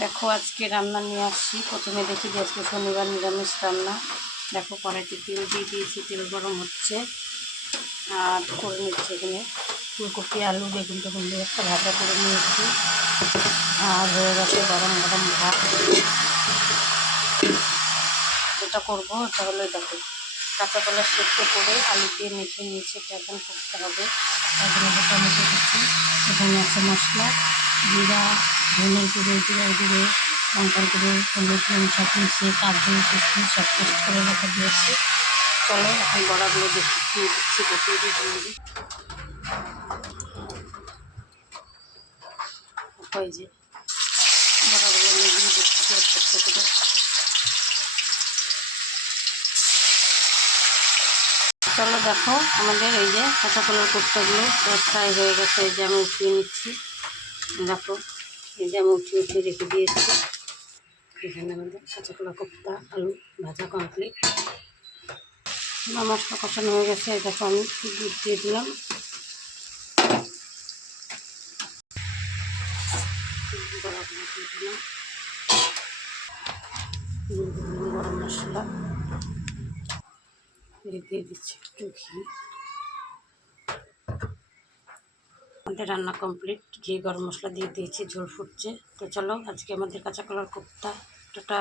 দেখো আজকে রান্না নিয়ে আসছি। প্রথমে দেখি যে আজকে শনিবার নিরামিষ রান্না। দেখো কড়াইতে তেল দিয়ে দিয়েছি, তেল গরম হচ্ছে আর করে নিচ্ছি এখানে ফুলকপি আলু বেগুন টেগুন দিয়ে একটা ভাজা করে নিয়েছি। আর হয়ে গেছে গরম গরম ভাত। এটা করবো, এটা হলে দেখো কাঁচা কলা সেদ্ধ করে আলু দিয়ে মেখে নিয়েছি, এটা এখন করতে হবে। তার জন্য টমেটো কুচি, এখানে আছে মশলা জিরা ধনে গুঁড়ো জিরার গুঁড়ো লঙ্কার গুঁড়ো হলুদ নুন সব মিশিয়ে কাজু কিশমিশ সব পেস্ট করে রেখে দিয়েছি। চলো এখন বড়াগুলো দিয়ে দিচ্ছি, বসিয়ে দিয়ে ওই যে বড়াগুলো আমি দিয়ে দিচ্ছি একটা করে। চলো দেখো আমাদের এই যে কাঁচা কলার কোপ্তাগুলো ফ্রাই হয়ে গেছে। এই যে আমি উঠিয়ে নিচ্ছি, দেখো এই যে আমি উঠিয়ে রেখে দিয়েছি। এখানে আমাদের কাঁচা কলা কোপ্তা আলু ভাজা কমপ্লিট। মশলা কষানো হয়ে গেছে। এই দেখো আমি দুধ দিয়ে দিলাম, গরম মশলা দিয়ে দিচ্ছি, একটু ঘি। আমাদের রান্না কমপ্লিট, ঘি গরম মশলা দিয়ে দিয়েছি, ঝোল ফুটছে। তো চলো আজকে আমাদের কাঁচা কলার কোপ্তা টাটা।